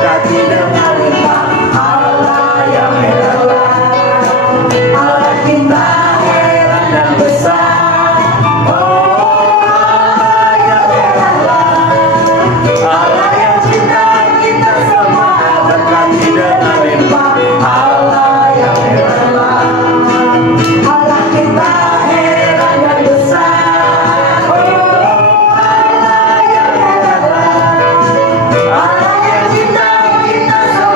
berkati dengan limpah. Allah yang heran, Allah kita heran dan besar. Oh, Allah yang heran, Allah yang cinta kita semua berkati dengan limpah. Allah yang heran, Allah kita heran dan besar. Oh, Allah yang heran, Allah yang cinta kita semua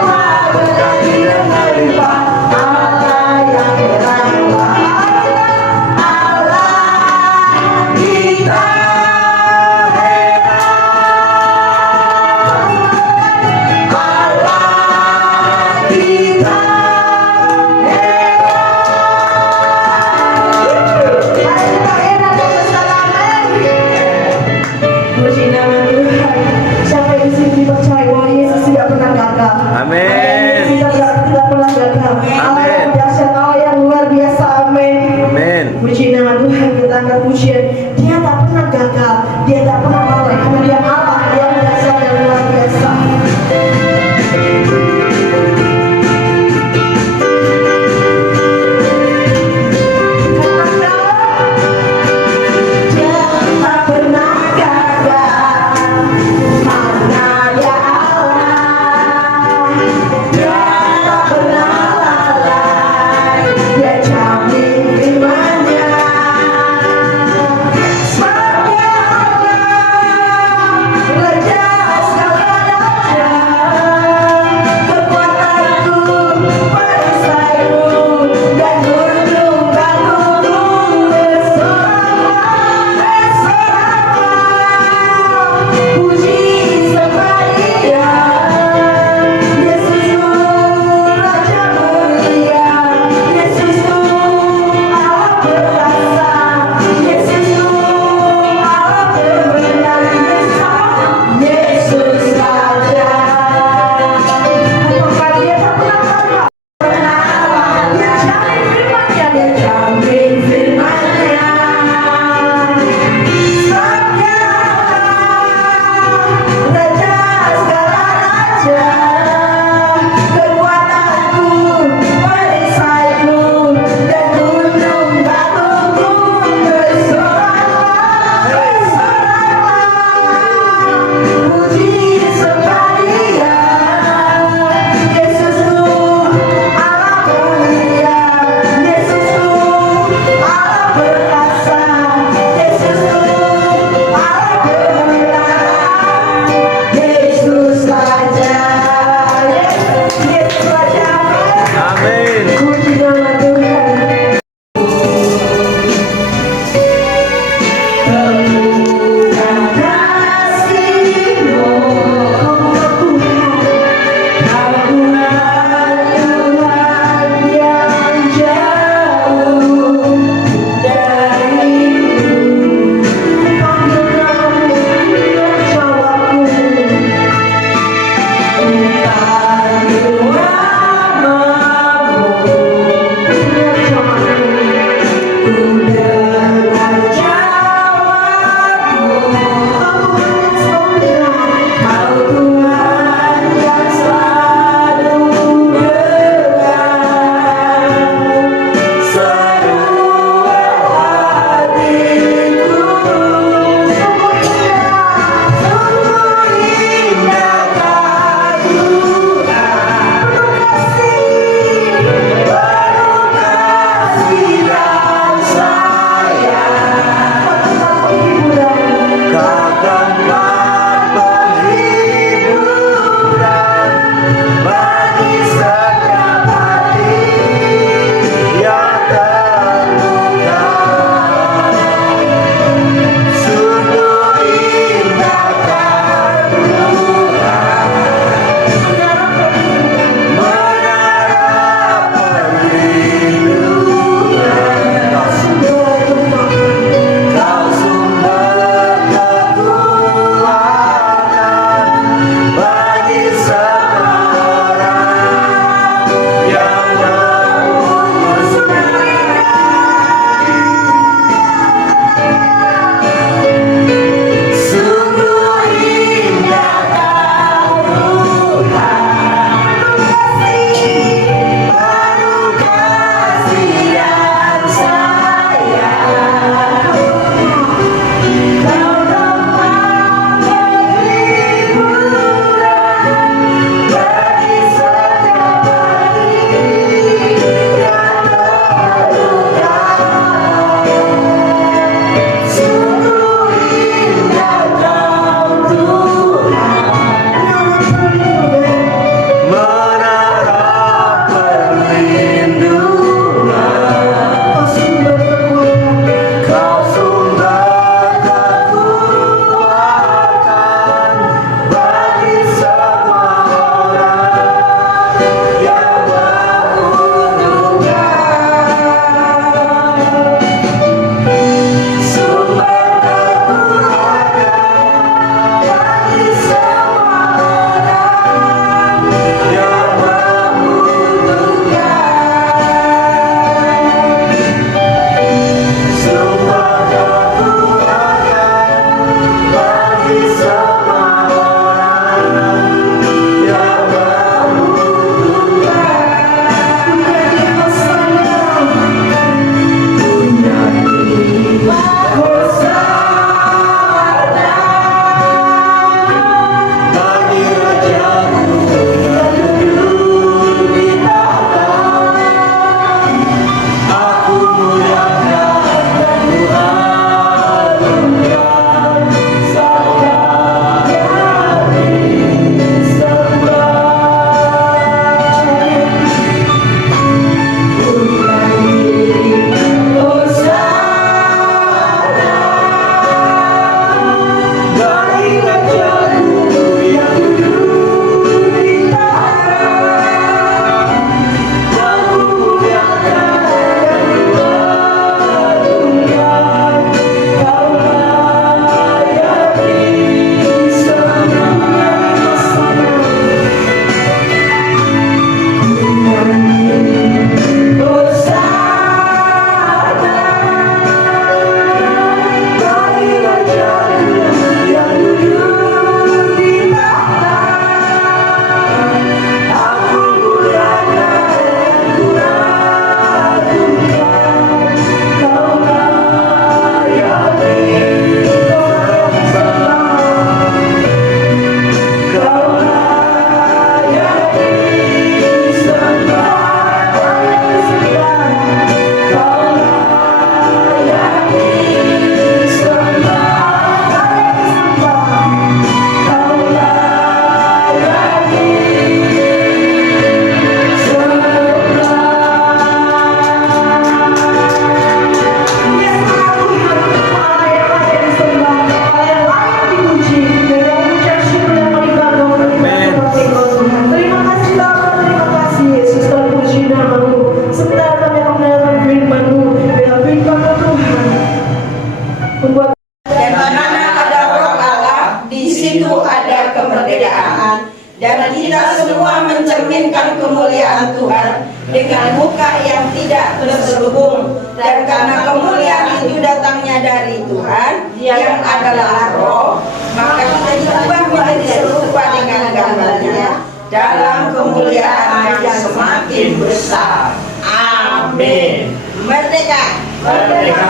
semua mencerminkan kemuliaan Tuhan dengan muka yang tidak terselubung, dan karena kemuliaan itu datangnya dari Tuhan yang adalah Roh, maka kita diubah menjadi serupa dengan gambarnya dalam kemuliaan yang semakin besar. Amin. Merdeka. Merdeka.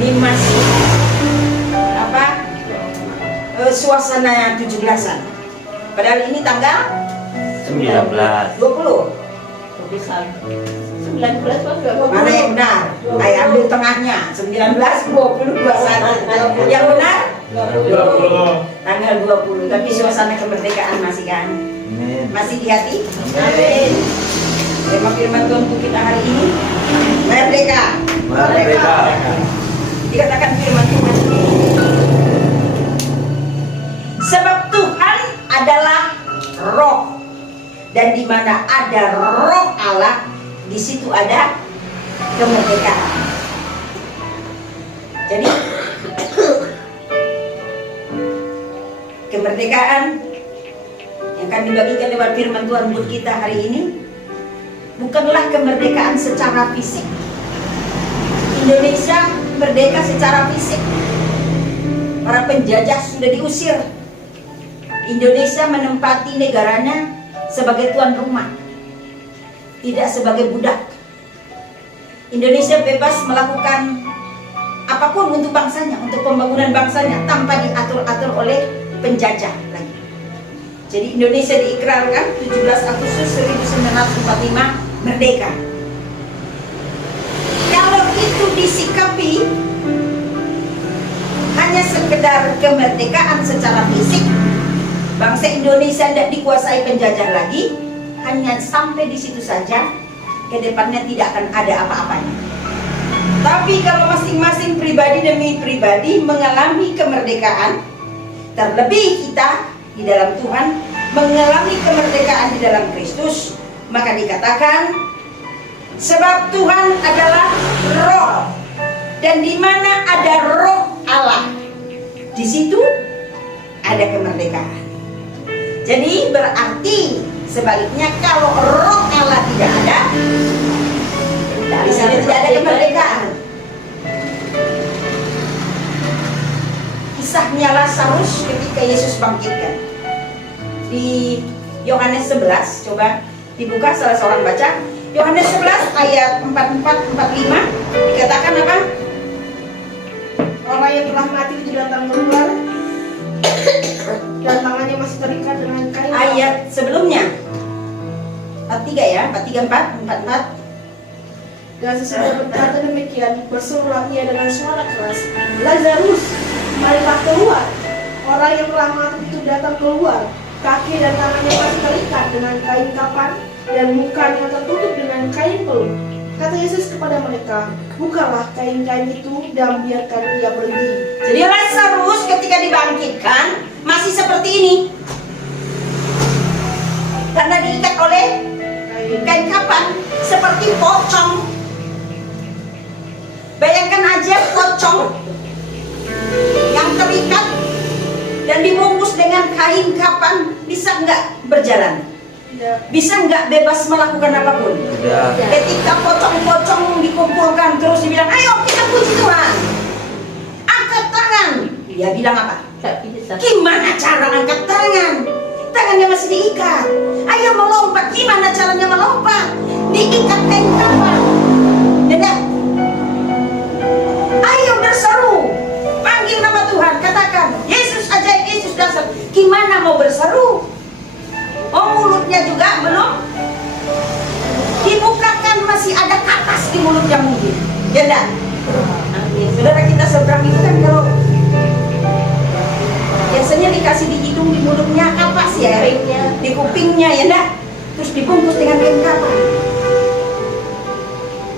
Ini masih apa? Suasana 17-an. Padahal ini tanggal 19. 20. 19 Mana yang benar? Ayo ambil tengahnya. 19, 20, 21. Yang benar? 20. Tanggal 20. Tapi suasana kemerdekaan masih kan? Amin. Masih di hati? Amin. Tema firman Tuhan untuk kita hari ini, merdeka. Merdeka. Dikatakan firman Tuhan ini, sebab Tuhan adalah Roh, dan di mana ada Roh Allah, di situ ada kemerdekaan. Jadi kemerdekaan yang akan dibagikan lewat firman Tuhan buat kita hari ini bukanlah kemerdekaan secara fisik. Indonesia merdeka secara fisik. Para penjajah sudah diusir. Indonesia menempati negaranya sebagai tuan rumah, tidak sebagai budak. Indonesia bebas melakukan apapun untuk bangsanya, untuk pembangunan bangsanya, tanpa diatur-atur oleh penjajah lagi. Jadi Indonesia diikrarkan 17 Agustus 1945 merdeka. Kalau itu disikapi hanya sekedar kemerdekaan secara fisik, bangsa Indonesia tidak dikuasai penjajah lagi, hanya sampai di situ saja, ke depannya tidak akan ada apa-apanya. Tapi kalau masing-masing pribadi demi pribadi mengalami kemerdekaan, terlebih kita di dalam Tuhan mengalami kemerdekaan di dalam Kristus, maka dikatakan sebab Tuhan adalah Roh, dan di mana ada Roh Allah, di situ ada kemerdekaan. Jadi berarti sebaliknya, kalau Roh Allah tidak ada, di sana tidak ada kemerdekaan. Kisahnya Lazarus ketika Yesus bangkitkan di Yohanes 11, coba dibuka salah seorang baca. Yohanes 11 ayat 44-45 dikatakan apa? Orang yang telah mati itu datang keluar dan tangannya masih terikat dengan kain. Ayat sebelumnya 43 ya, 43, 44. Dan sesudah berkata demikian, berserulah ia dengan suara keras, Lazarus, marilah keluar. Orang yang telah mati itu datang keluar, kaki dan tangannya masih terikat dengan kain kapan, dan mukanya tertutup dengan kain peluh. Kata Yesus kepada mereka, bukalah kain-kain itu dan biarkan ia pergi. Jadi Lazarus ketika dibangkitkan masih seperti ini, karena diikat oleh kain kapan seperti pocong. Bayangkan aja pocong yang terikat dan dibungkus dengan kain kapan, bisa nggak berjalan? Bisa nggak bebas melakukan apapun? Tidak. Ketika pocong-pocong dikumpulkan terus dibilang, ayo kita puji Tuhan, angkat tangan. Dia bilang apa? Gimana cara angkat tangan? Tangannya masih diikat. Ayo melompat, gimana caranya melompat? Diikat kain kapan. Tidak. Ayo berseru, panggil nama Tuhan, katakan Yesus ajaib, Yesus dasar. Gimana mau berseru? Oh, mulutnya juga belum dibukakan, masih ada kapas di mulutnya mungkin. Ya enggak? Saudara kita seberang itu kan kalau biasanya dikasih di hidung, di mulutnya kapas ya, di kupingnya ya enggak? Terus dibungkus dengan kain kapas.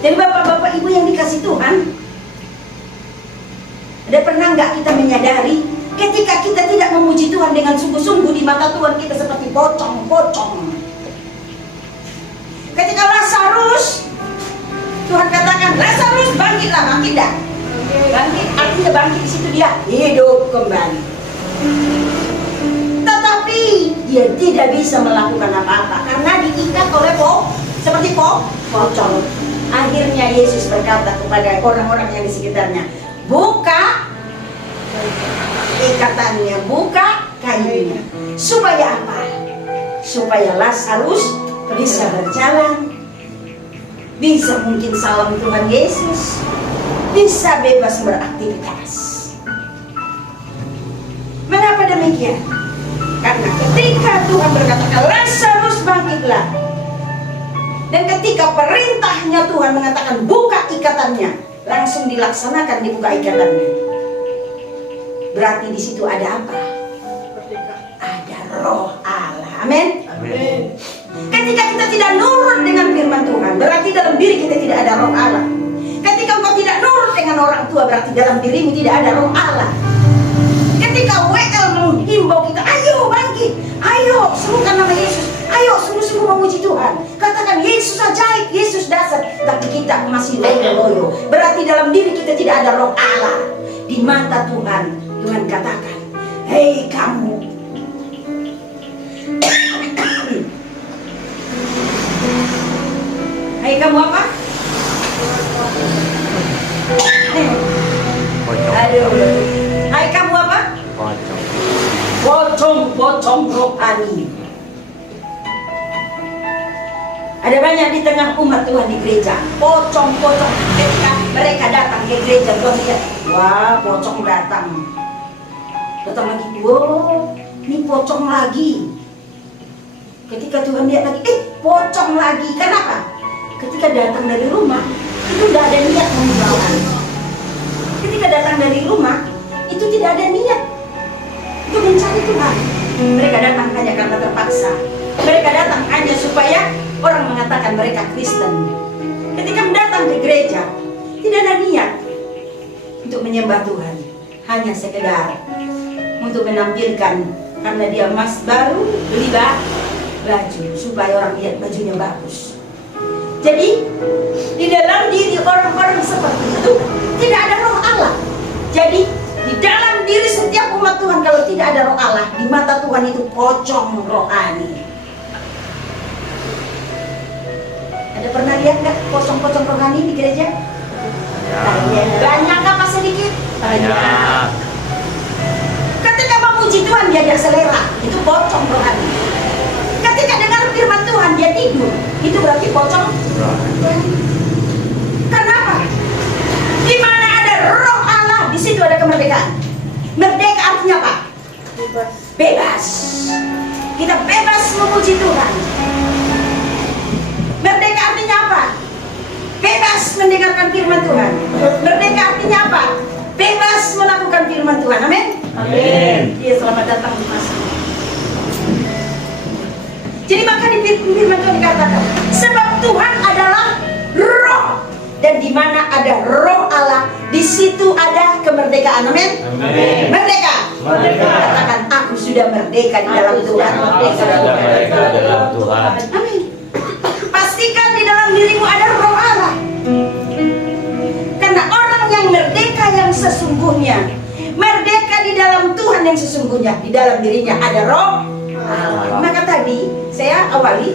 Jadi bapak-bapak ibu yang dikasih Tuhan, ada pernah nggak kita menyadari ketika kita tidak memuji Tuhan dengan sungguh-sungguh, di mata Tuhan kita seperti pocong-pocong. Ketika Lazarus, Tuhan katakan, Lazarus bangkitlah, bangkit dah. Bangkit artinya bangkit, di situ dia hidup kembali. Tetapi dia tidak bisa melakukan apa-apa karena diikat oleh seperti pocong. Akhirnya Yesus berkata kepada orang-orang yang di sekitarnya, buka ikatannya, buka kainnya. Supaya apa? Supaya Lazarus bisa berjalan, bisa mungkin salam Tuhan Yesus, bisa bebas beraktivitas. Mengapa demikian? Karena ketika Tuhan berkata, Lazarus bangkitlah, dan ketika perintahnya Tuhan mengatakan buka ikatannya, langsung dilaksanakan, dibuka ikatannya. Berarti di situ ada apa? Ada roh Allah. Amin. Amin. Ketika kita tidak nurut dengan firman Tuhan, berarti dalam diri kita tidak ada roh Allah. Ketika engkau tidak nurut dengan orang tua, berarti dalam dirimu tidak ada roh Allah. Ketika WL menghimbau kita, ayo bangkit, ayo serukan nama Yesus, ayo sungguh-sungguh memuji Tuhan, katakan Yesus ajaib, Yesus dasar, tapi kita masih loyo-loyo, berarti dalam diri kita tidak ada roh Allah. Di mata Tuhan, Tuhan katakan, hei kamu, hei kamu apa? Pocong. Aduh, hai kamu apa? Pocong. Pocong rohani. Ada banyak di tengah umat Tuhan di gereja, pocong-pocong. Ketika mereka datang ke gereja, Tuhan lihat, wah pocong datang lagi, wow ini pocong lagi. Ketika Tuhan lihat lagi, pocong lagi. Kenapa? Ketika datang dari rumah, itu tidak ada niat menjualan. Ketika datang dari rumah, itu tidak ada niat untuk mencari Tuhan. Mereka datang hanya karena terpaksa. Mereka datang hanya supaya orang mengatakan mereka Kristen. Ketika datang ke gereja, tidak ada niat untuk menyembah Tuhan, hanya sekedar untuk menampilkan karena dia mas baru beli baju supaya orang lihat bajunya bagus. Jadi di dalam diri orang-orang seperti itu tidak ada roh Allah. Jadi di dalam diri setiap umat Tuhan kalau tidak ada roh Allah, di mata Tuhan itu pocong rohani. Ada pernah lihat nggak pocong-pocong rohani di gereja? Banyak apa sedikit? Banyak. Ketika memuji Tuhan dia ada selera, itu pocong rohani. Ketika dengar firman Tuhan dia tidur, itu berarti pocong rohani. Kenapa? Di mana ada roh Allah, di situ ada kemerdekaan. Merdeka artinya apa? Bebas. Kita bebas memuji Tuhan. Merdeka artinya apa? Bebas mendengarkan firman Tuhan. Merdeka artinya apa? Bebas melakukan firman Tuhan. Amin. Amin. Iya, selamat datang di Mas. Jadi maka di firman Tuhan dikatakan, sebab Tuhan adalah roh, dan di mana ada roh Allah, di situ ada kemerdekaan. Amin. Amin. Merdeka. Merdeka. Katakan, aku sudah merdeka di dalam Tuhan. Aku sudah merdeka dalam Tuhan. Amin. Pastikan di dalam dirimu ada roh Allah. Karena orang yang merdeka yang sesungguhnya, merdeka di dalam Tuhan yang sesungguhnya, di dalam dirinya ada roh Allah. Maka tadi saya awali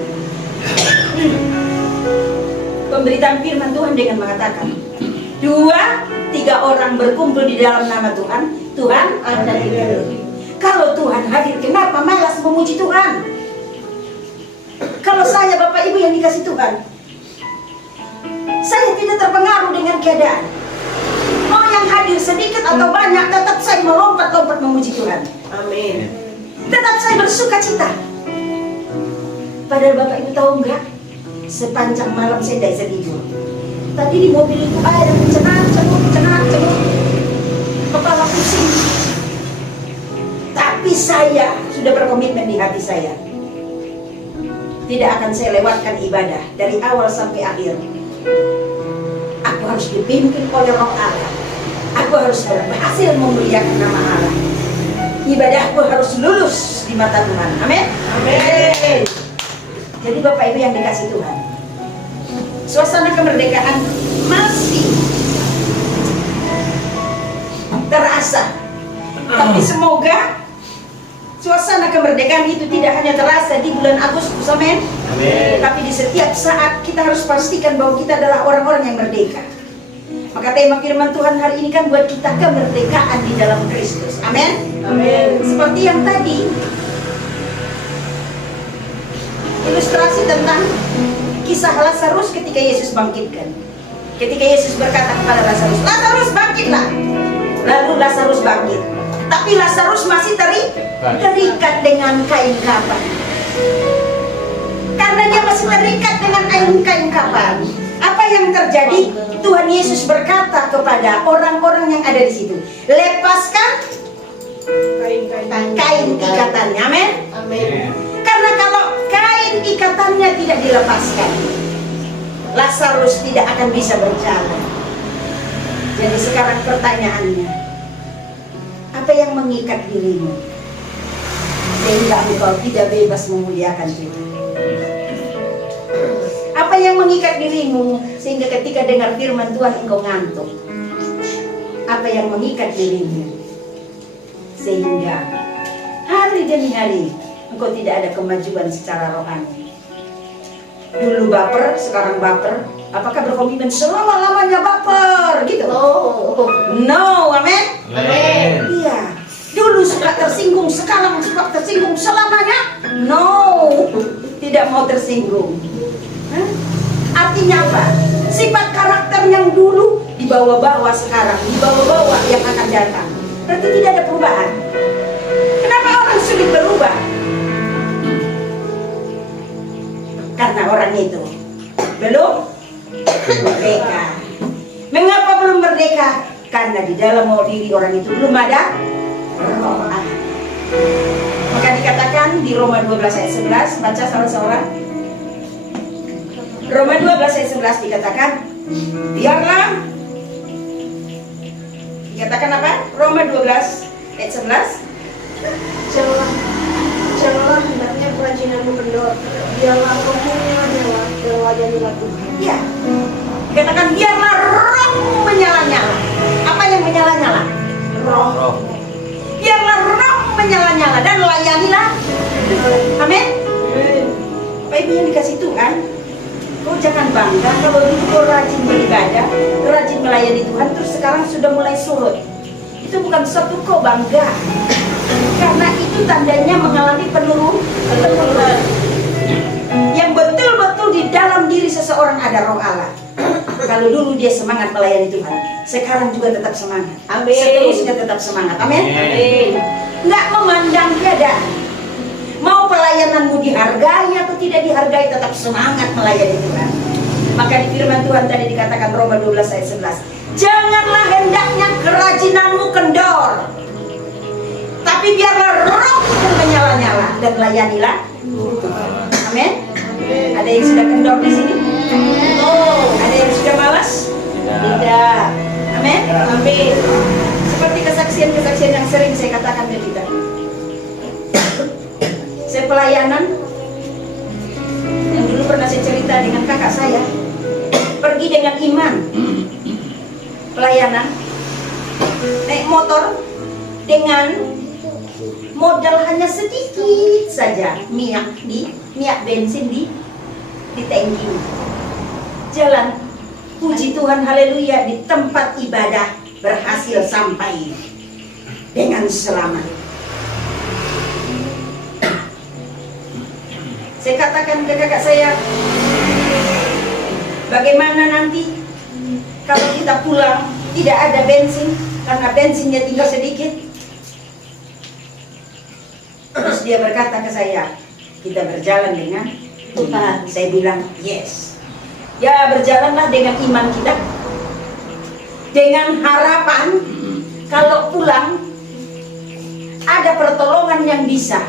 pemberitaan firman Tuhan dengan mengatakan, 2-3 orang berkumpul di dalam nama Tuhan, Tuhan ada di dalam. Kalau Tuhan hadir, kenapa malas memuji Tuhan? Kalau saya Bapak Ibu yang dikasih Tuhan, saya tidak terpengaruh dengan keadaan. Mau yang hadir sedikit atau banyak, tetap saya melompat-lompat memuji Tuhan. Amin. Tetap saya bersuka cita. Padahal Bapak Ibu tahu enggak, sepanjang malam saya tidak bisa tidur. Tadi di mobil itu ada cengar-cenguk, kepala pusing. Tapi saya sudah berkomitmen di hati saya, tidak akan saya lewatkan ibadah dari awal sampai akhir. Aku harus dipimpin oleh roh Allah. Aku harus berhasil memuliakan nama Allah. Ibadahku harus lulus di mata Tuhan. Amin. Amin. Jadi Bapak Ibu yang dikasih Tuhan, suasana kemerdekaan masih terasa. Tapi semoga Suasana kemerdekaan itu tidak hanya terasa di bulan Agustus, amin. Amin. Tapi di setiap saat kita harus pastikan bahwa kita adalah orang-orang yang merdeka. Maka tema firman Tuhan hari ini kan buat kita kemerdekaan di dalam Kristus, amin. Amin. Seperti yang tadi, ilustrasi tentang kisah Lazarus ketika Yesus bangkitkan. Ketika Yesus berkata kepada Lazarus, Lazarus bangkitlah. Lalu Lazarus bangkit. Tapi Lazarus masih terikat dengan kain kapan. Karena dia masih terikat dengan kain kapan, apa yang terjadi? Tuhan Yesus berkata kepada orang-orang yang ada di situ, lepaskan kain ikatannya, amin. Amin. Karena kalau kain ikatannya tidak dilepaskan, Lazarus tidak akan bisa berjalan. Jadi sekarang pertanyaannya, apa yang mengikat dirimu sehingga engkau tidak bebas memuliakan Tuhan? Apa yang mengikat dirimu sehingga ketika dengar firman Tuhan engkau ngantuk? Apa yang mengikat dirimu sehingga hari demi hari engkau tidak ada kemajuan secara rohani? Dulu baper, sekarang baper. Apakah berkomitmen selama-lamanya baper gitu? No, amin. Amin. Iya. Dulu suka tersinggung, sekarang suka tersinggung selamanya? No, tidak mau tersinggung. Hah? Artinya apa? Sifat karakter yang dulu dibawa-bawa sekarang, dibawa-bawa yang akan datang. Berarti tidak ada perubahan. Kenapa orang sulit berubah? Karena orang itu belum merdeka. Mengapa belum merdeka? Karena di dalam diri orang itu belum ada roh Allah. Maka dikatakan di Roma 12 ayat 11, baca salah-salah. Roma 12 ayat 11 dikatakan, biarlah, dikatakan apa? Roma 12 ayat 11. Janganlah hendaknya kerajinanmu kendor, biarlah rohmu menyala-nyala dan layanilah Tuhan. Ya, dikatakan biarlah rohmu menyala-nyala. Apa yang menyala-nyala? Roh. Biarlah rohmu menyala-nyala dan layanilah. Amin. Bapak Ibu yang dikasih Tuhan, kau jangan bangga kalau dulu kau rajin beribadah, rajin melayani Tuhan, terus sekarang sudah mulai surut. Itu bukan sesuatu kau bangga, karena itu tandanya mengalami penurunan. Yang betul-betul di dalam diri seseorang ada roh Allah. Kalau dulu dia semangat melayani Tuhan, sekarang juga tetap semangat. Amin. Seterusnya tetap semangat. Amin. Amin. Nggak memandang keadaan. Mau pelayananmu dihargai atau tidak dihargai, tetap semangat melayani Tuhan. Maka di firman Tuhan tadi dikatakan Roma 12 ayat 11, janganlah hendaknya kerajinanmu kendor, tapi biarlah rohmu menyala-nyala dan layanilah. Amin. Ada yang sudah kendor di sini? Oh, ada yang sudah malas? Tidak. Amin. Amin. Seperti kesaksian-kesaksian yang sering saya katakan ke kita. Saya pelayanan yang dulu pernah saya cerita dengan kakak saya, pergi dengan iman pelayanan, naik motor dengan modal hanya sedikit saja, minyak bensin di tangki. Jalan, puji Tuhan, haleluya, di tempat ibadah berhasil sampai dengan selamat. Saya katakan ke kakak saya, bagaimana nanti kalau kita pulang tidak ada bensin karena bensinnya tinggal sedikit? Terus dia berkata ke saya, kita berjalan dengan Tuhan. Saya bilang yes. Ya, berjalanlah dengan iman kita, dengan harapan kalau pulang ada pertolongan yang bisa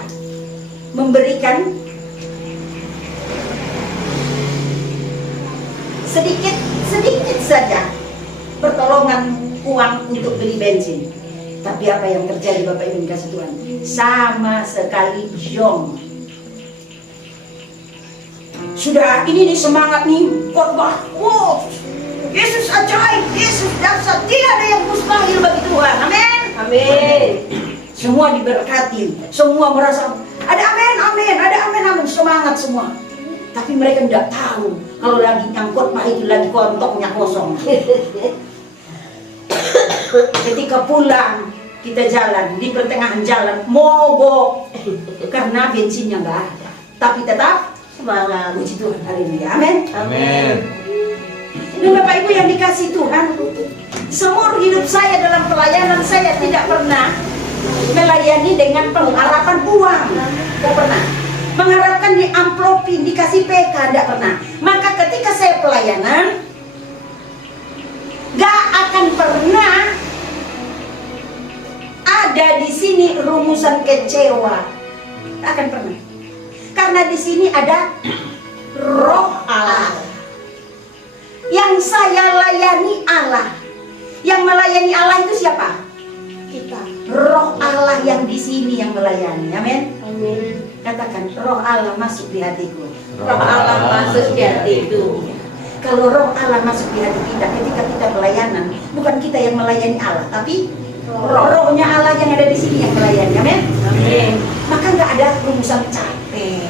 memberikan sedikit saja pertolongan uang untuk beli bensin. Tapi apa yang terjadi Bapak Ibu dikasih Tuhan? Sama sekali jong. Sudah ini nih semangat nih khotbah. Wow, Yesus ajaib, Yesus dahsyat, tidak ada yang mustahil bagi Tuhan. Amin. Amin. Semua diberkati, semua merasa ada amin, amin, ada amin, amin, semangat semua. Tapi mereka tidak tahu kalau lagi nyangkut mah itu lagi kontoknya kosong. Ketika pulang kita jalan di pertengahan jalan mogok karena bensinnya nggak ada. Tapi tetap semangat, puji Tuhan, haleluya, amin. Amin. Ini Bapak Ibu yang dikasih Tuhan, seumur hidup saya dalam pelayanan saya tidak pernah melayani dengan pengharapan uang, tidak pernah. Mengharapkan di amplopin, dikasih PK, tidak pernah. Maka ketika saya pelayanan, gak akan pernah ada di sini rumusan kecewa, gak akan pernah. Karena di sini ada Roh Allah. Yang saya layani Allah. Yang melayani Allah itu siapa? Kita. Roh Allah yang di sini yang melayani. Amin. Amin. Katakan, Roh Allah masuk di hatiku. Roh Allah masuk di hatiku. Kalau Roh Allah masuk di hati kita ketika kita pelayanan, bukan kita yang melayani Allah, tapi Rohnya Allah yang ada di sini yang melayani. Amin. Amin. Maka nggak ada rumusan capek,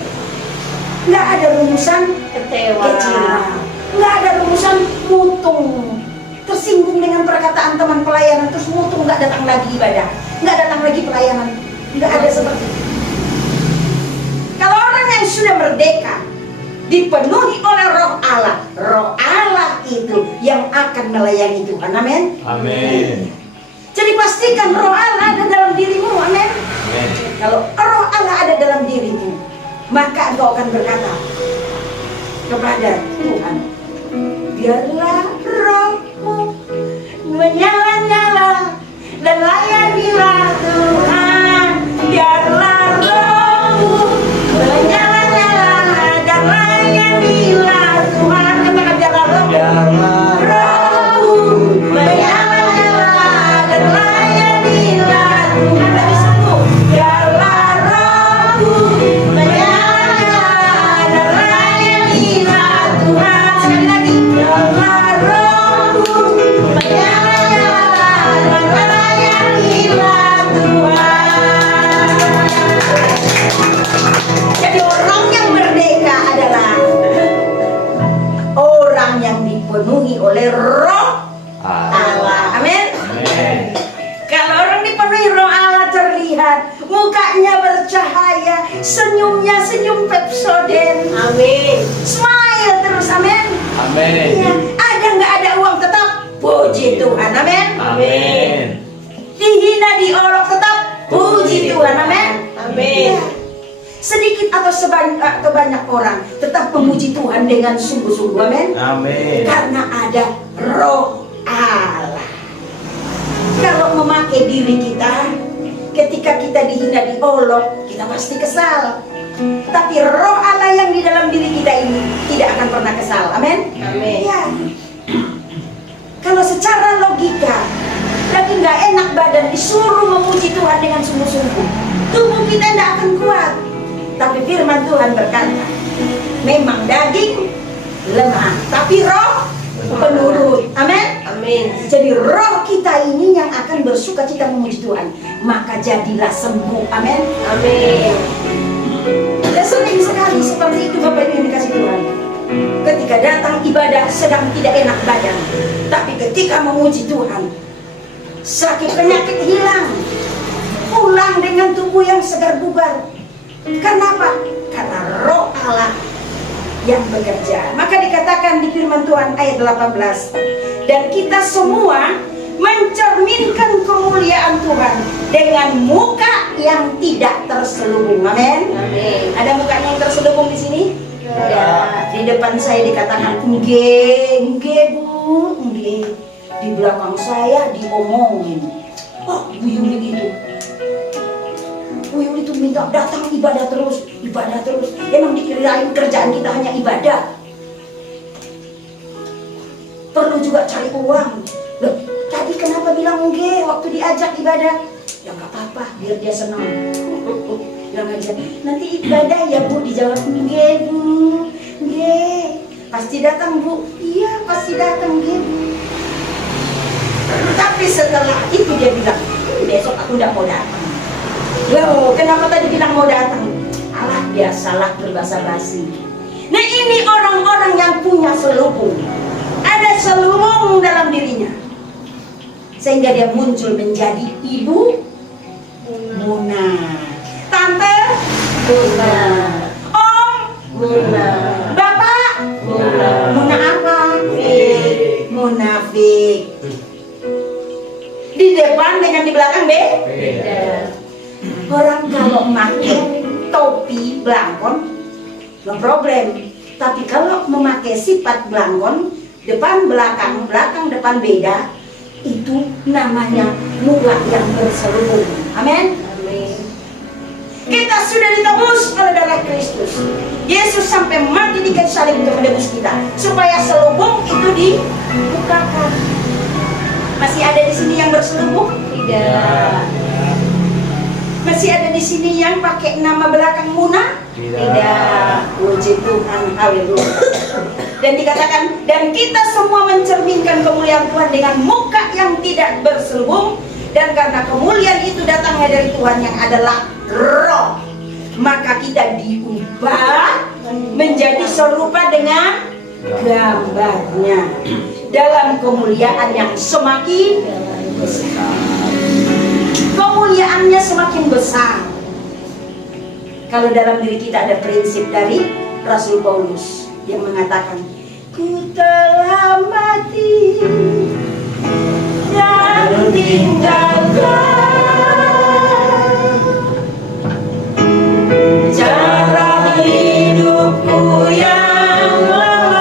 nggak ada rumusan Kecewa. kecewa, nggak ada rumusan mutung, tersinggung dengan perkataan teman pelayanan terus mutung, nggak datang lagi ibadah, nggak datang lagi pelayanan, nggak ada seperti itu. Kalau orang yang sudah merdeka, dipenuhi oleh Roh Allah itu yang akan melayani Tuhan. Amin. Amin. Jadi pastikan Roh Allah ada dalam dirimu. Amin. Amin. Kalau Roh Allah ada dalam dirimu, maka engkau akan berkata kepada Tuhan, biarlah Rohmu menyala-nyala dan layanilah Tuhan. Biarlah Rohmu menyala-nyala dan layanilah Tuhan. Katakan, biarlah Rohmu menyala-nyala dan layanilah Tuhan. Dari semua, biarlah Rohmu menyala-nyala dan layanilah Tuhan. Sekali lagi, biarlah Rohmu menyala-nyala dan layanilah Tuhan. Jadi orang yang merdeka adalah orang yang dipenuhi oleh Roh Allah. Amin. Amin. Kalau orang dipenuhi Roh Allah terlihat mukanya bercahaya, senyumnya senyum Pepsodent. Amin. Smile terus, amin. Amin. Ya, ada nggak ada uang tetap puji Tuhan, amin. Amin. Dihina diolok tetap puji Tuhan, amin. Amin. Ya. Sedikit atau banyak orang tetap memuji Tuhan dengan sungguh-sungguh, amin. Amin. Karena ada Roh Allah. Kalau memakai diri kita, ketika kita dihina diolok, kita pasti kesal. Tapi Roh Allah yang di dalam diri kita ini tidak akan pernah kesal, amin. Amin. Ya. Kalau secara logika lagi nggak enak badan, disuruh memuji Tuhan dengan sungguh-sungguh, tubuh kita tidak akan kuat. Tapi firman Tuhan berkata, memang daging lemah, tapi roh penurut. Amin. Amin. Jadi roh kita ini yang akan bersuka cita memuji Tuhan, maka jadilah sembuh. Amin. Amin. Dan sering sekali seperti itu Bapak Ibu yang dikasih Tuhan. Ketika datang ibadah sedang tidak enak badan, tapi ketika memuji Tuhan, sakit penyakit hilang, pulang dengan tubuh yang segar bugar. Kenapa? Karena Roh Allah yang bekerja. Maka dikatakan di firman Tuhan ayat 18, dan kita semua mencerminkan kemuliaan Tuhan dengan muka yang tidak terselubung. Amin. Amin. Ada mukanya yang terselubung di sini? Ya. Di depan saya dikatakan nggih, nggih Bu, nggih. Di belakang saya diomongin, oh Bu Yuli gitu. Bu Yuli itu minta datang ibadah terus. Emang dikirain kerjaan kita hanya ibadah? Perlu juga cari uang. Loh, tadi kenapa bilang nggih waktu diajak ibadah? Ya nggak apa-apa, biar dia senang. Bilang aja, nanti ibadah ya Bu, dijawab nggih Bu, nggih. Pasti datang Bu. Iya, pasti datang nggih Bu. Tapi setelah itu dia bilang, besok aku udah mau datang. Loh, kenapa tadi bilang mau datang? Alah, biasalah berbahasa basi. Nah, ini orang-orang yang punya selubung. Ada selubung dalam dirinya. Sehingga dia muncul menjadi ibu Muna, tante Muna, om Muna, bapak Muna, Muna apa? Munafik. Munafik. Di depan dengan di belakang Beda. Orang kalau pakai topi belangkon, no problem. Tapi kalau memakai sifat belangkon, depan belakang, belakang depan beda, itu namanya muka yang berselubung. Amin. Amin. Kita sudah ditebus oleh darah Kristus. Yesus sampai mati di kayu salib untuk menebus kita, supaya selubung itu dibukakan. Masih ada di sini yang berselubung? Tidak. Masih ada di sini yang pakai nama belakang Muna? Tidak. Puji Tuhan, haleluya. Dan dikatakan, dan kita semua mencerminkan kemuliaan Tuhan dengan muka yang tidak berselubung. Dan karena kemuliaan itu datangnya dari Tuhan yang adalah Roh, maka kita diubah menjadi serupa dengan gambarnya dalam kemuliaan yang semakin besar. Kemuliaannya semakin besar. Kalau dalam diri kita ada prinsip dari Rasul Paulus yang mengatakan, ku telah mati dan tinggalkan cara hidupku yang lama.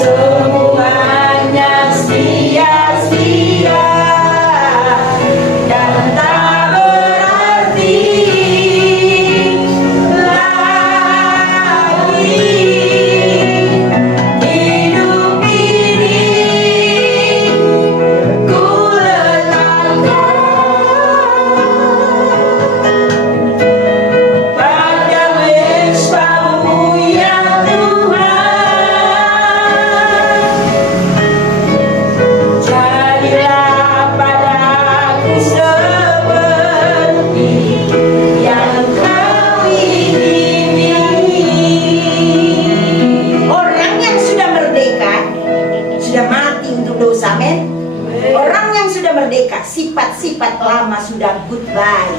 Semuanya sia-sia dan tak berarti lagi. Hidup ini ku letakkan pada mesbah-Mu ya Tuhan. Jadilah padaku seperti yang Kau ingini. Orang yang sudah merdeka sudah mati untuk dosa, men. Orang yang sudah merdeka, sifat-sifat lama sudah goodbye.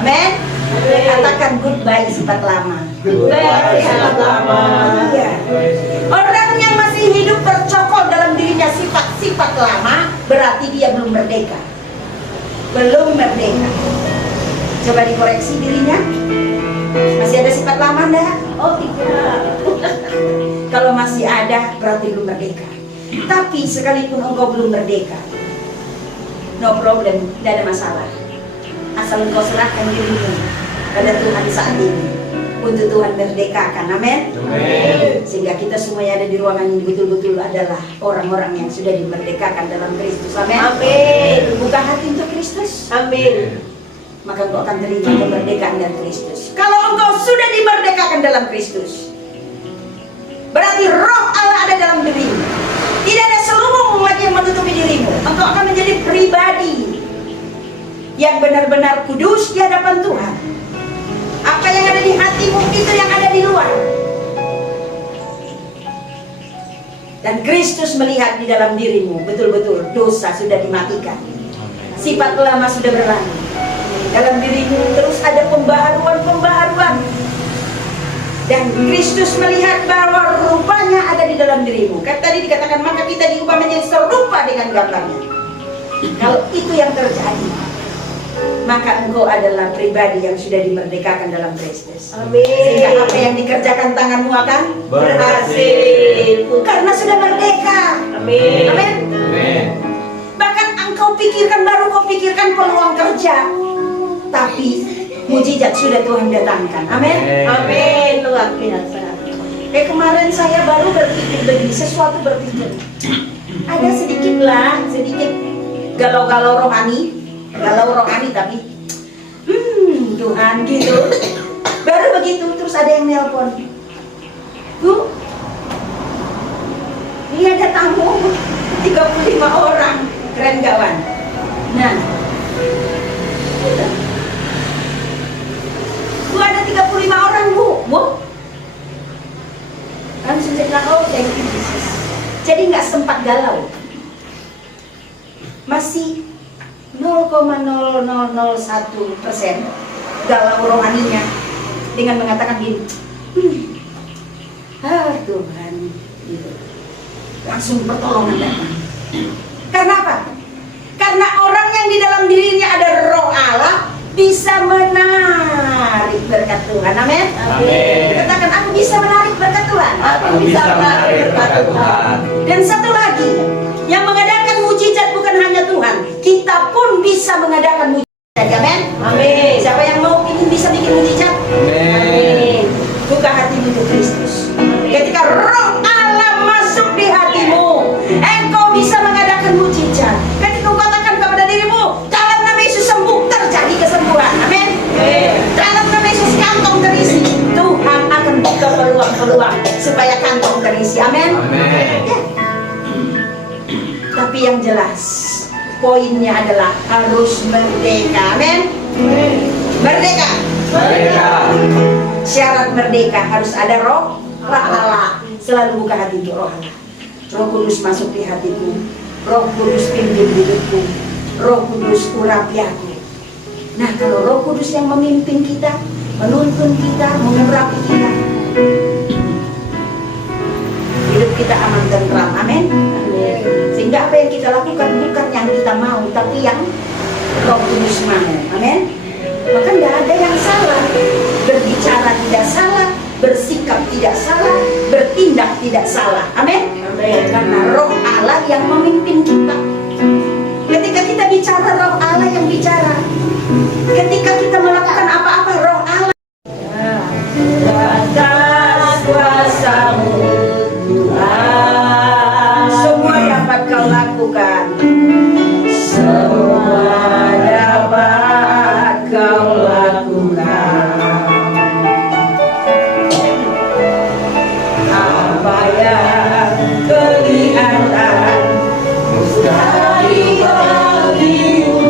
Amin. Katakan goodbye sifat lama. Goodbye, sifat lama. Iya. Orang yang masih hidup tercokol dalam dirinya sifat-sifat lama, berarti dia belum merdeka. Belum merdeka. Coba dikoreksi dirinya. Masih ada sifat lama enggak? Oh tidak. Kalau masih ada, berarti belum merdeka. Tapi sekalipun engkau belum merdeka, no problem, tidak ada masalah. Asal engkau serahkan dirimu pada Tuhan saat ini, untuk Tuhan merdekakan, amin. Amin. Sehingga kita semua yang ada di ruangan ini betul-betul adalah orang-orang yang sudah dimerdekakan dalam Kristus, amin. Amin. Buka hati untuk Kristus, Amin. maka engkau akan terima kemerdekaan dari Kristus. Kalau engkau sudah dimerdekakan dalam Kristus, berarti roh Allah ada dalam dirimu. Tidak ada selubung lagi yang menutupi dirimu. Engkau akan menjadi pribadi yang benar-benar kudus di hadapan Tuhan. Apa yang ada di hatimu itu yang ada di luar. Dan Kristus melihat di dalam dirimu betul-betul dosa sudah dimatikan. Sifat lama sudah berlalu. Dalam dirimu terus ada pembaharuan. Dan Kristus melihat bahwa rupanya ada di dalam dirimu. Kan tadi dikatakan maka kita diubah menjadi serupa dengan gambarnya. Kalau itu yang terjadi, maka engkau adalah pribadi yang sudah dimerdekakan dalam Kristus. Amin. Sehingga apa yang dikerjakan tanganmu akan Berhasil. karena sudah merdeka. Amin. Amin. Amin. Bahkan engkau pikirkan, baru kau pikirkan peluang kerja, tapi mujizat sudah Tuhan datangkan. Amin. Amin. Luar biasa. Kemarin saya baru berpikir begini, sesuatu berpikir. Ada sedikit galau-galau rohani, tapi Tuhan gitu. Baru begitu terus ada yang nelpon. Bu, ini ada tamu 35 orang. Keren gak, Wan? Nah, Bu ada 35 orang Bu. Kan sejak oh thank you Jesus. Jadi nggak sempat galau. Masih 0,0001% galau rohaninya dengan mengatakan gini, Tuhan, gitu. Langsung pertolongan datang. Karena apa? Karena orang yang di dalam dirinya ada roh Allah bisa menarik berkat Tuhan. Amin. Amin. Katakan aku bisa menarik berkat Tuhan. Aku bisa menarik berkat Tuhan. Dan satu lagi, yang mengadakan mujizat bukan hanya Tuhan, kita pun bisa mengadakan mujizat. Amin. Amin. Siapa yang mau ingin bisa bikin mujizat? Amin. Buka hatimu untuk Kristus. Ketika roh Allah masuk di hatimu, engkau bisa mengadakan mujizat. Ketika kau katakan kepada dirimu, dalam nama Yesus sembuh, terjadi kesembuhan. Amin. Dalam nama Yesus kantong terisi, Tuhan akan buka peluang-peluang supaya kantong terisi. Amin. Amin. Ya. Tapi yang jelas, poinnya adalah harus merdeka. Amin. Merdeka. Merdeka. Syarat merdeka harus ada roh Allah. Selalu buka hati untuk roh Allah. Roh Kudus masuk di hatiku. Roh Kudus pimpin hidupku. Roh Kudus urapi aku. Nah, kalau Roh Kudus yang memimpin kita, menuntun kita, mengurapi kita, hidup kita aman tentram. Amin. Sehingga apa yang kita lakukan bukan yang kita mau, tapi yang Roh Kudus mau. Amin. Maka tidak ada yang salah. Berbicara tidak salah, bersikap tidak salah, bertindak tidak salah. Amin. Karena roh Allah yang memimpin kita. Ketika kita bicara, roh Allah yang bicara. Ketika kita melakukan apa-apa, roh Allah. Atas kuasa-Mu Tuhan, semua dapat Kau lakukan. Semua dapat Kau lakukan. Apa yang kelihatan mustahil bagimu,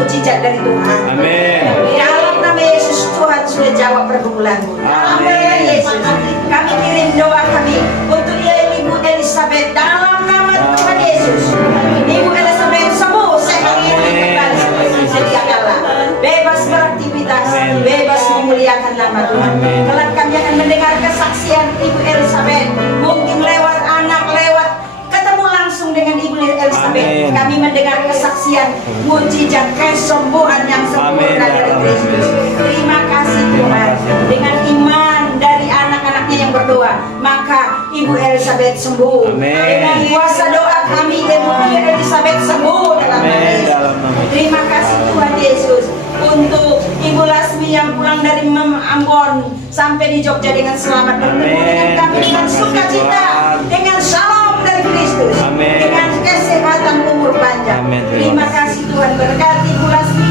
mujizat dari Tuhan. Amin. Di dalam nama Yesus, Tuhan sudah jawab pergumulanmu. Amin. Yesus, kami kirim doa kami untuk Ibu Elizabeth dalam nama Tuhan Yesus. Ibu Elizabeth sembuh, sehat kembali seperti sedia kala. Bebas beraktivitas, bebas memuliakan nama Tuhan. Kelak kami akan mendengar kesaksian Ibu Elizabeth, mungkin lewat anak, lewat ketemu langsung dengan Ibu Elizabeth. Amin. Kami mendengar kesaksian mujizat kesembuhan yang sempurna dari Kristus. Terima kasih Tuhan. Dengan iman dari anak-anaknya yang berdoa, maka Ibu Elizabeth sembuh. Amin. Dengan kuasa doa kami, Ibu Elizabeth sembuh dalam nama Amin. Yesus. Dalam nama Yesus. Terima kasih Tuhan Yesus untuk Ibu Lasmi yang pulang dari Ambon sampai di Jogja dengan selamat, bertemu Amin. dengan kami dengan Terima kasih, sukacita, Tuhan. dengan shalom dari Kristus, Amin. dengan kesehatan umur panjang. Amin. Terima kasih Tuhan, berkati Ibu Lasmi,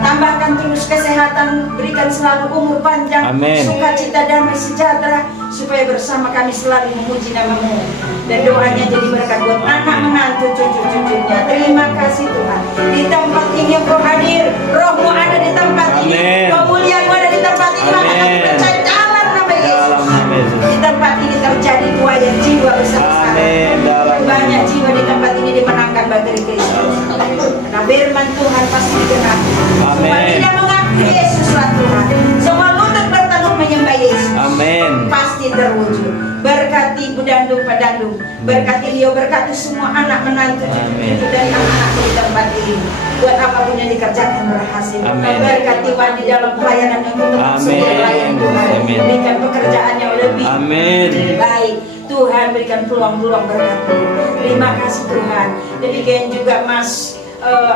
tambahkan terus kesehatan, berikan selalu umur panjang, Amin. sukacita, damai sejahtera, supaya bersama kami selalu memuji nama-Mu. Dan doanya jadi berkat buat anak menantu cucu-cucunya. Terima kasih Tuhan. Di tempat ini Engkau hadir, Roh-Mu ada di tempat ini, Amin. kemuliaan-Mu ada di tempat ini. Maka kami Amin. percaya dalam nama Yesus. Dalam nama Yesus. Di tempat ini terjadi buaya jiwa besar-besaran. Amin. Dalam nama Banyak Yesus. jiwa di tempat ini dimenangkan bagi Kristus. Karena firman Tuhan pasti digenapi. Semua Amin. tidak mengakui Yesuslah Tuhan. Semua lutut bertanggung menyembah Yesus. Amin. Pasti terwujud. Berkati Bu Dandung, Pak Dandung, berkati Leo, berkati semua anak menantu Amin. cucu dari anak-anak di tempat ini. Buat apapun yang dikerjakan berhasil. Amin. Berkati Wandi dalam pelayanan yang tetap Amin. setia melayani Tuhan. Amin. Berikan pekerjaan yang lebih Amin. baik. Tuhan berikan peluang-peluang berkat-Mu. Terima kasih Tuhan. Demikian juga Mas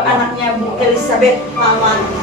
anaknya Bu Elizabeth,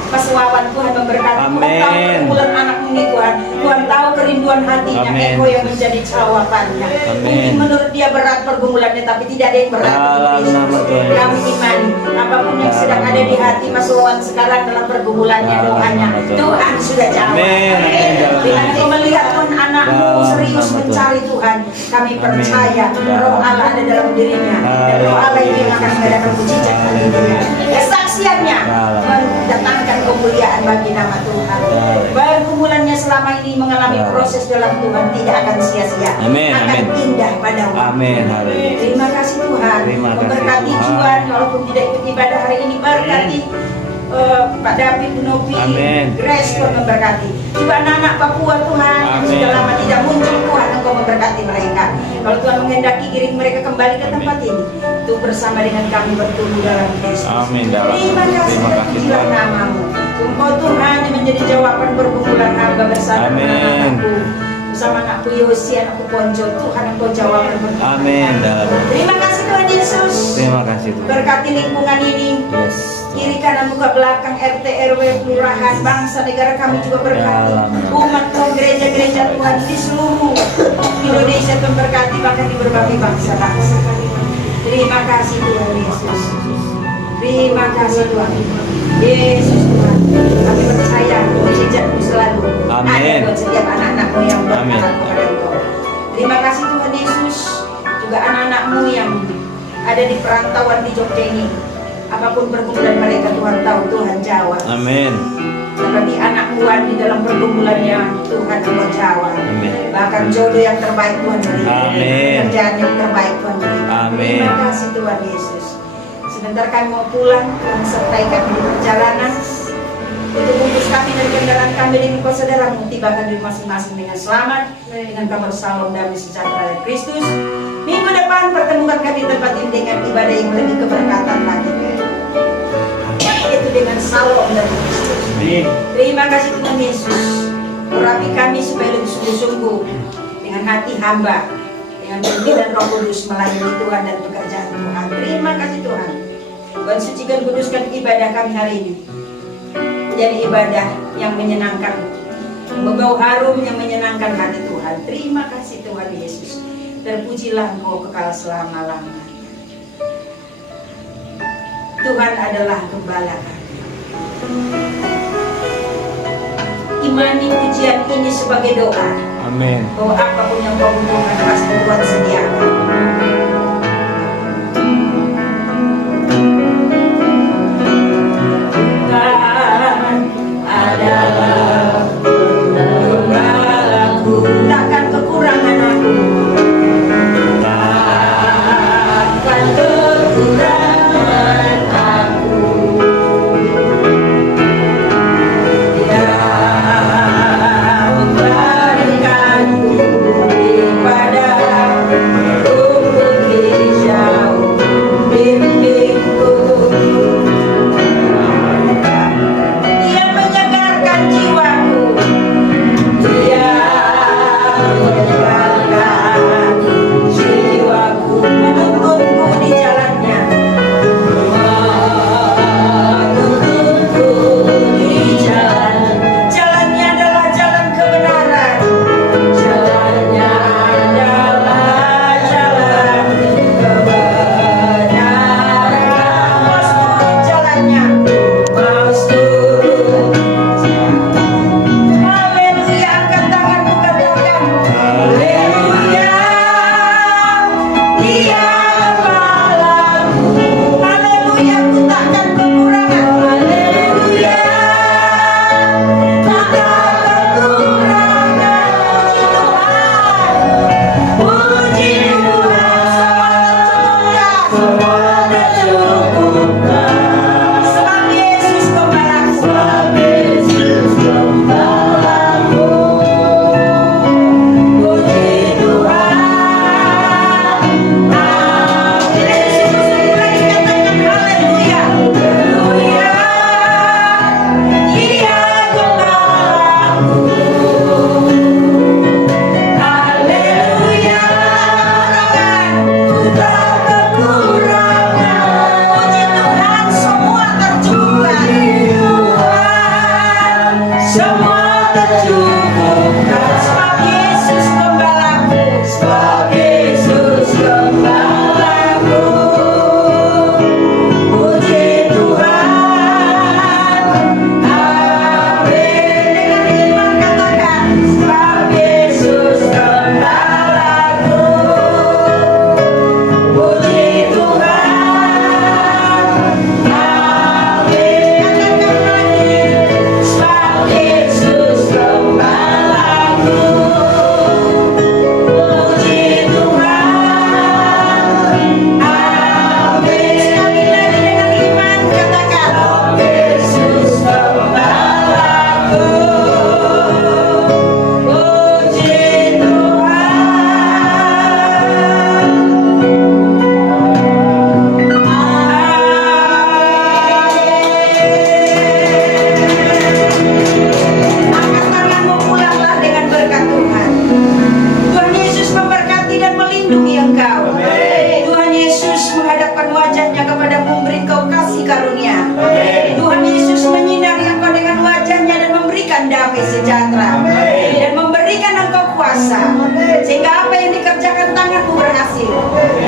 Mas Wawan, Tuhan memberkati. Tuhan tahu Amin. pergumulan anakmu ini Tuhan. Tuhan tahu kerinduan hatinya. Amin. Engkau yang menjadi jawabannya. Amin. Mungkin menurut dia berat pergumulannya, tapi tidak ada yang berat. Dalam bagi nama Kristus. Tuhan Kami Yesus. imani apapun yang sedang ada di hati Mas Wawan sekarang dalam pergumulannya, Dalam doanya nama Tuhan. Tuhan sudah jawab. Amin. Amin. Dalam Bila nama Engkau melihat Tuhan anakmu Dalam serius nama mencari Tuhan, kami Amin. percaya Dalam Roh Allah ada dalam dirinya, dan Roh Allah itu yang akan mengadakan mujizat bagi dia. Kesaksiannya mendatangkan kemuliaan bagi nama Tuhan. Pergumulannya selama ini mengalami proses dalam Tuhan tidak akan sia-sia, Amin. akan Amin. indah pada waktu. Amin. Haleluya. Terima kasih Tuhan. Terima kasih, Memberkati Tuhan. Juan walaupun tidak ikut ibadah hari ini, berkati Pak David, Bu Novi, Amin. Grace, Tuhan memberkati. Juga anak-anak Papua Tuhan yang Amin. sudah lama tidak muncul, Tuhan Engkau memberkati mereka. Kalau Tuhan menghendaki kirim mereka kembali ke tempat ini, untuk bersama dengan kami bertumbuh dalam Kristus. Amin. Dalam Terima kasih Terima dan kasih, pujilah Tuhan. namamu. Engkau Tuhan yang menjadi jawaban pergumulan hamba bersama Amin. dengan anakku. Bersama anakku Yosi, anakku Ponco, Tuhan Engkau jawaban pergumulan. Amin. Dalam Terima kasih Tuhan Yesus. Terima kasih Tuhan. Berkati lingkungan ini, Yes. kiri kanan muka belakang, RT RW kelurahan, bangsa negara kami juga berkati. Umat gereja-gereja Tuhan di seluruh Indonesia Tuhan berkati, bahkan di berbagai bangsa-bangsa. Terima kasih Tuhan Yesus. Terima kasih Tuhan Yesus Tuhan. Kami percaya mujizat-Mu selalu ada Amin. buat setiap anak-anak-Mu yang Amin. berharap kepada Engkau. Terima kasih Tuhan Yesus. Juga anak-anak-Mu yang ada di perantauan di Jogja ini, apapun pergumulan mereka Tuhan tahu, Tuhan jawab. Amin. Seperti anak Tuhan di dalam pergumulannya, Tuhan Engkau jawab. Amin. Bahkan jodoh yang terbaik Tuhan beri. Amin. Pekerjaan yang terbaik Tuhan beri. Amin. Terima kasih Tuhan Yesus. Sebentar kami mau pulang, Tuhan sertai kami di perjalanan. Untuk bungkus kami dari kendaraan kami dengan kau saudaramu, tibakan di masing-masing dengan selamat, dengan kabar salam damai sejahtera dari Kristus. Minggu depan pertemukan kami di tempat ini dengan ibadah yang lebih keberkatan lagi, yaitu dengan salam dari Kristus. Terima kasih Tuhan Yesus. Urapi kami supaya lebih sungguh-sungguh dengan hati hamba, dengan pimpinan Roh Kudus melayani Tuhan dan pekerjaan Tuhan. Terima kasih Tuhan. Tuhan sucikan kuduskan ibadah kami hari ini menjadi ibadah yang menyenangkan, berbau harum yang menyenangkan hati Tuhan. Terima kasih Tuhan Yesus. Terpujilah Engkau kekal selama-lamanya. Tuhan adalah gembala kami. Imani pujian ini sebagai doa, Amin. bahwa apapun yang kau butuhkan pasti Tuhan sediakan. Sehingga apa yang dikerjakan tanganmu berhasil.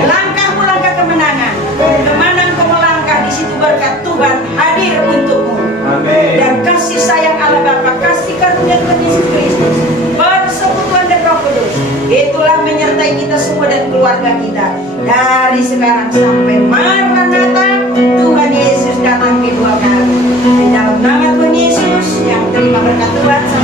Langkahmu langkah kemenangan. Kemana engkau melangkah, di situ berkat Tuhan hadir untukmu. Amin. Dan kasih sayang Allah Bapa, kasih karunia Tuhan Yesus Kristus, persekutuan dan Roh Kudus, itulah menyertai kita semua dan keluarga kita dari sekarang sampai Maranatha. Tuhan Yesus datang kedua kali. Di dalam nama Tuhan Yesus yang terima berkat Tuhan.